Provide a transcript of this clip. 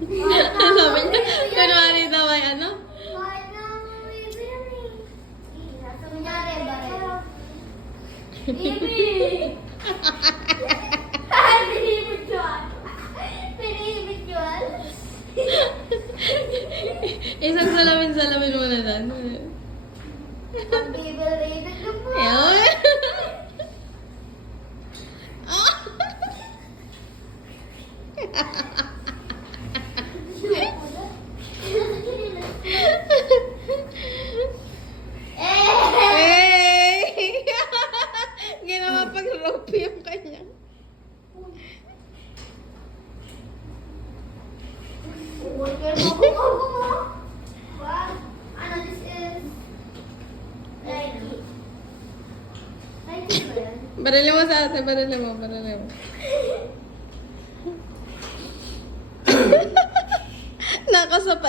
Sabi niya, kunwari daw ay ano? Isang salamin mo na dan. Ayun. Hey! Ginawa pag rope yung kanya. Ano, this is Nike. Nike ba yan? Barili mo sa ate, barili mo. Nakasapa.